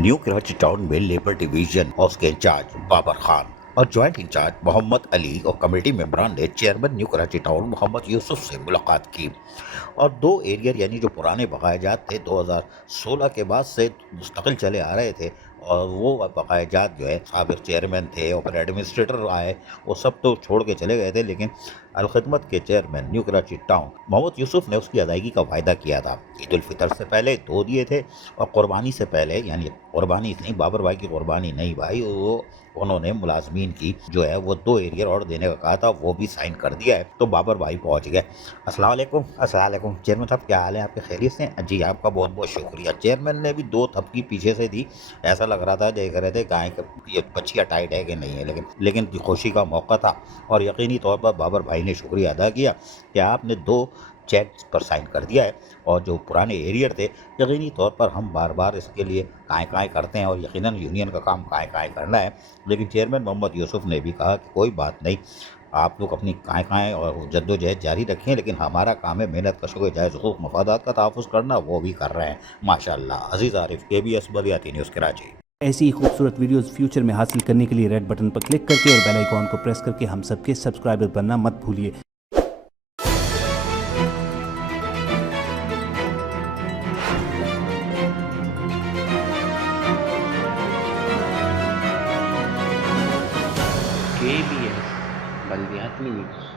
New Karachi town में labour division और उसके इंचार्ज बाबर खान और ज्वाइंट इंचार्ज मोहम्मद अली और कमेटी मेंबरान ने chairman new Karachi town Mohammad Yusuf से मुलाकात की और दो एरियर यानी जो पुराने बकायाजात थे 2016 के बाद से मुस्तकिल चले आ रहे थे और वो बकायाजात जो है साबिक चेयरमैन थे और फिर एडमिनिस्ट्रेटर आए, वो सब तो छोड़ के चले गए थे, लेकिन अलखदमत के chairman new Karachi town Mohammad Yusuf ने उसकी अदायगी का वायदा किया था। ईद उल फितर से पहले 2 दिए थे और कुर्बानी से पहले, यानी कुर्बानी नहीं, बाबर भाई की कुर्बानी नहीं भाई, वो उन्होंने मुलाजमीन की जो है वो 2 एरियर और देने का कहा था, वो भी साइन कर दिया है। तो बाबर भाई पहुंच गए। अस्सलाम वालेकुम। अस्सलाम वालेकुम चेयरमैन साहब, क्या हाल है? आपके खैरियत से? जी आपका बहुत बहुत शुक्रिया। चेयरमैन ने भी 2 थपकी पीछे से दी, ऐसा लग रहा था देख रहे थे गाय का ये बच्चियाँ टाइट है कि नहीं है, लेकिन खुशी का मौका था और यकीनी तौर पर बाबर भाई ने शुक्रिया अदा किया कि आपने 2 चेक्स पर साइन कर दिया है और जो पुराने एरियर थे, यकीनी तौर पर हम बार बार इसके लिए काय करते हैं और यकीनन यूनियन का काम काय करना है। लेकिन चेयरमैन मोहम्मद यूसुफ ने भी कहा कि कोई बात नहीं, आप लोग अपनी काय और जद्दोजहद जारी रखें, लेकिन हमारा काम है मेहनत कशों के जायज़ हुकूक मफादात का तहफ़्फ़ुज़ करना, वो भी कर रहे हैं माशाअल्लाह। अज़ीज़ आरिफ, KBS बलियाती न्यूज़ कराची। ऐसी ही खूबसूरत वीडियोस फ्यूचर में हासिल करने के लिए रेड बटन पर क्लिक करके और बेल आइकॉन को प्रेस करके हम सबके सब्सक्राइबर बनना मत भूलिए। KBS बल्दियाती न्यूज़।